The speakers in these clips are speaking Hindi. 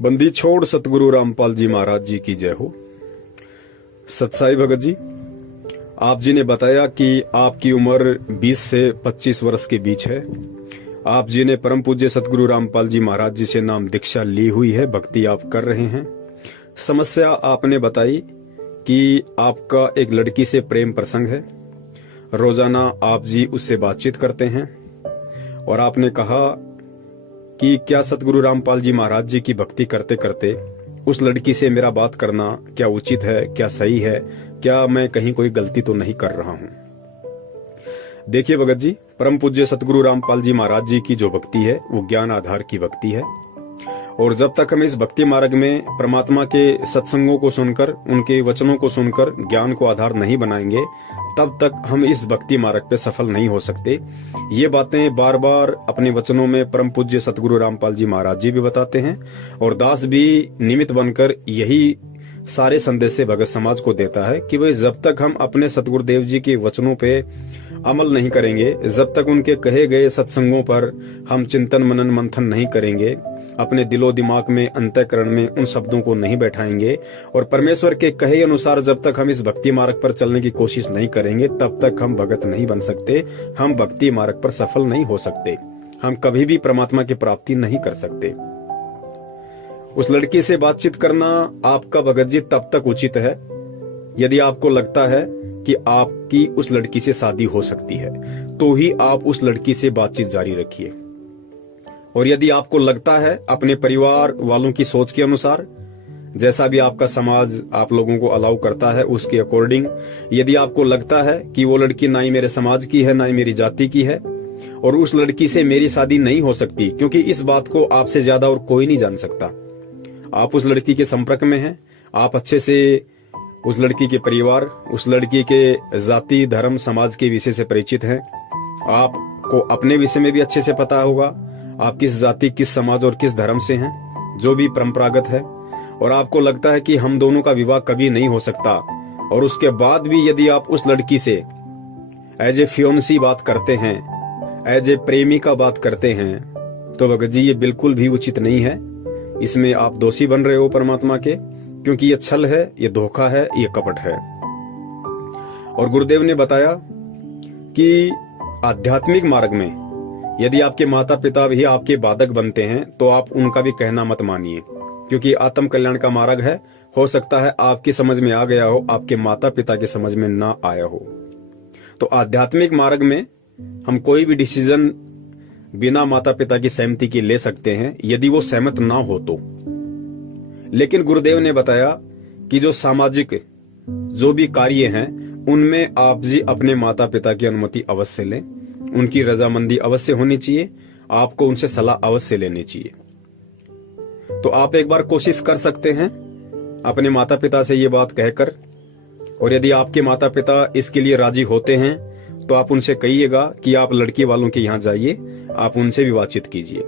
बंदी छोड़ सतगुरु रामपाल जी महाराज जी की जय हो। सतसाई भगत जी, आप जी ने बताया कि आपकी उम्र 20 से 25 वर्ष के बीच है। आप जी ने परम पूज्य सतगुरु रामपाल जी महाराज जी से नाम दीक्षा ली हुई है, भक्ति आप कर रहे हैं। समस्या आपने बताई कि आपका एक लड़की से प्रेम प्रसंग है, रोजाना आप जी उससे बातचीत करते हैं और आपने कहा कि क्या सतगुरु रामपाल जी महाराज जी की भक्ति करते करते उस लड़की से मेरा बात करना क्या उचित है, क्या सही है, क्या मैं कहीं कोई गलती तो नहीं कर रहा हूं। देखिए भगत जी, परम पूज्य सतगुरु रामपाल जी महाराज जी की जो भक्ति है वो ज्ञान आधार की भक्ति है और जब तक हम इस भक्ति मार्ग में परमात्मा के सत्संगों को सुनकर, उनके वचनों को सुनकर ज्ञान को आधार नहीं बनाएंगे, तब तक हम इस भक्ति मार्ग पे सफल नहीं हो सकते। ये बातें बार बार अपने वचनों में परम पूज्य सतगुरु रामपाल जी महाराज जी भी बताते हैं और दास भी निमित्त बनकर यही सारे संदेश से भगत समाज को देता है कि भाई जब तक हम अपने सतगुरुदेव जी के वचनों पे अमल नहीं करेंगे, जब तक उनके कहे गए सत्संगों पर हम चिंतन मनन मंथन नहीं करेंगे, अपने दिलो दिमाग में अंतःकरण में उन शब्दों को नहीं बैठाएंगे और परमेश्वर के कहे अनुसार जब तक हम इस भक्ति मार्ग पर चलने की कोशिश नहीं करेंगे, तब तक हम भगत नहीं बन सकते, हम भक्ति मार्ग पर सफल नहीं हो सकते, हम कभी भी परमात्मा की प्राप्ति नहीं कर सकते। उस लड़की से बातचीत करना आपका भगत जी तब तक उचित है यदि आपको लगता है कि आपकी उस लड़की से शादी हो सकती है, तो ही आप उस लड़की से बातचीत जारी रखिए। और यदि आपको लगता है अपने परिवार वालों की सोच के अनुसार, जैसा भी आपका समाज आप लोगों को अलाउ करता है उसके अकॉर्डिंग, यदि आपको लगता है कि वो लड़की ना ही मेरे समाज की है ना ही मेरी जाति की है और उस लड़की से मेरी शादी नहीं हो सकती, क्योंकि इस बात को आपसे ज्यादा और कोई नहीं जान सकता। आप उस लड़की के संपर्क में हैं, आप अच्छे से उस लड़की के परिवार, उस लड़की के जाति धर्म समाज के विषय से परिचित हैं, आपको अपने विषय में भी अच्छे से पता होगा आप किस जाति, किस समाज और किस धर्म से हैं, जो भी परंपरागत है, और आपको लगता है कि हम दोनों का विवाह कभी नहीं हो सकता, और उसके बाद भी यदि आप उस लड़की से एज ए फियोन्सी बात करते हैं, एज ए प्रेमी का बात करते हैं, तो भगत जी ये बिल्कुल भी उचित नहीं है। इसमें आप दोषी बन रहे हो परमात्मा के, क्योंकि ये छल है, ये धोखा है, ये कपट है। और गुरुदेव ने बताया कि आध्यात्मिक मार्ग में यदि आपके माता पिता भी आपके बाधक बनते हैं तो आप उनका भी कहना मत मानिए, क्योंकि आत्म कल्याण का मार्ग है। हो सकता है आपकी समझ में आ गया हो, आपके माता पिता की समझ में ना आया हो। तो आध्यात्मिक मार्ग में हम कोई भी डिसीजन बिना माता पिता की सहमति के ले सकते हैं, यदि वो सहमत ना हो तो। लेकिन गुरुदेव ने बताया कि जो सामाजिक जो भी कार्य हैं उनमें आप जी अपने माता पिता की अनुमति अवश्य लें, उनकी रजामंदी अवश्य होनी चाहिए, आपको उनसे सलाह अवश्य लेनी चाहिए। तो आप एक बार कोशिश कर सकते हैं अपने माता पिता से ये बात कहकर, और यदि आपके माता पिता इसके लिए राजी होते हैं तो आप उनसे कहिएगा कि आप लड़की वालों के यहाँ जाइए, आप उनसे भी बातचीत कीजिए।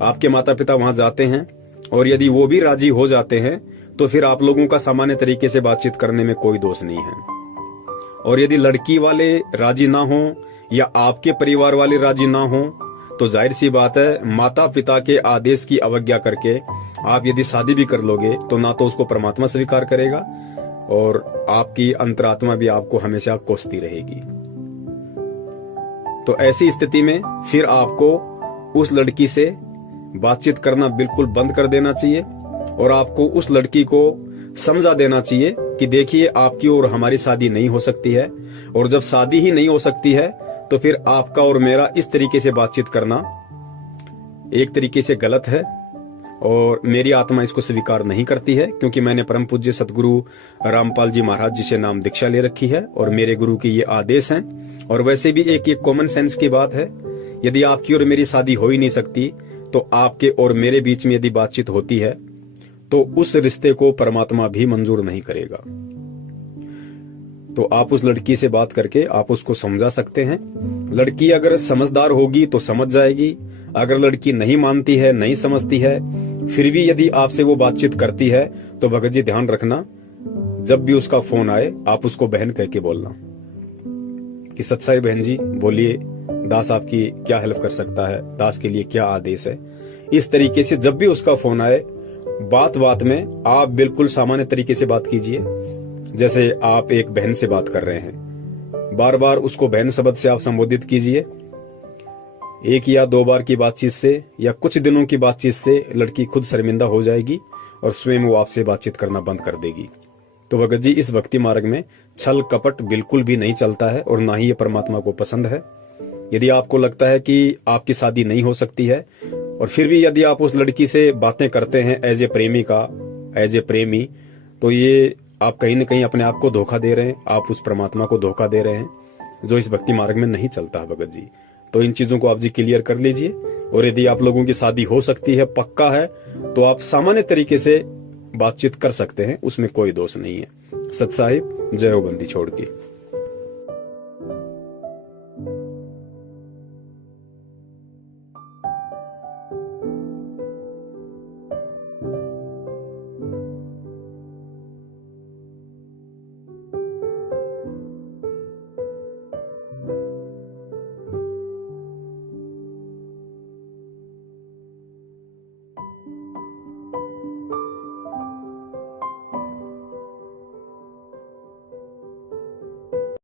आपके माता पिता वहां जाते हैं और यदि वो भी राजी हो जाते हैं तो फिर आप लोगों का सामान्य तरीके से बातचीत करने में कोई दोष नहीं है। और यदि लड़की वाले राजी ना हो या आपके परिवार वाले राजी ना हो, तो जाहिर सी बात है माता पिता के आदेश की अवज्ञा करके आप यदि शादी भी कर लोगे तो ना तो उसको परमात्मा स्वीकार करेगा और आपकी अंतरात्मा भी आपको हमेशा कोसती रहेगी। तो ऐसी स्थिति में फिर आपको उस लड़की से बातचीत करना बिल्कुल बंद कर देना चाहिए और आपको उस लड़की को समझा देना चाहिए कि देखिए आपकी और हमारी शादी नहीं हो सकती है, और जब शादी ही नहीं हो सकती है तो फिर आपका और मेरा इस तरीके से बातचीत करना एक तरीके से गलत है और मेरी आत्मा इसको स्वीकार नहीं करती है, क्योंकि मैंने परम पूज्य सतगुरु रामपाल जी महाराज जी से नाम दीक्षा ले रखी है और मेरे गुरु के ये आदेश हैं। और वैसे भी एक कॉमन सेंस की बात है, यदि आपकी और मेरी शादी हो ही नहीं सकती तो आपके और मेरे बीच में यदि बातचीत होती है तो उस रिश्ते को परमात्मा भी मंजूर नहीं करेगा। तो आप उस लड़की से बात करके आप उसको समझा सकते हैं। लड़की अगर समझदार होगी तो समझ जाएगी, अगर लड़की नहीं मानती है, नहीं समझती है, फिर भी यदि आपसे वो बातचीत करती है तो भगत जी ध्यान रखना, जब भी उसका फोन आए आप उसको बहन कह के बोलना कि सत्साई बहन जी बोलिए, दास आपकी क्या हेल्प कर सकता है, दास के लिए क्या आदेश है। इस तरीके से जब भी उसका फोन आए, बात बात में आप बिल्कुल सामान्य तरीके से बात कीजिए। जैसे आप एक बहन से बात कर रहे हैं, बार बार उसको बहन शब्द से आप संबोधित कीजिए। 1 या 2 बार की बातचीत से या कुछ दिनों की बातचीत से लड़की खुद शर्मिंदा हो जाएगी और स्वयं वो आपसे बातचीत करना बंद कर देगी। तो भगत जी, इस भक्ति मार्ग में छल कपट बिल्कुल भी नहीं चलता है और ना ही ये परमात्मा को पसंद है। यदि आपको लगता है कि आपकी शादी नहीं हो सकती है और फिर भी यदि आप उस लड़की से बातें करते हैं एज ए प्रेमी, तो ये आप कहीं न कहीं अपने आप को धोखा दे रहे हैं, आप उस परमात्मा को धोखा दे रहे हैं जो इस भक्ति मार्ग में नहीं चलता है भगत जी। तो इन चीजों को आप जी क्लियर कर लीजिए। और यदि आप लोगों की शादी हो सकती है, पक्का है, तो आप सामान्य तरीके से बातचीत कर सकते हैं, उसमें कोई दोष नहीं है। सत साहिब, जय हो बंदी छोड़ की।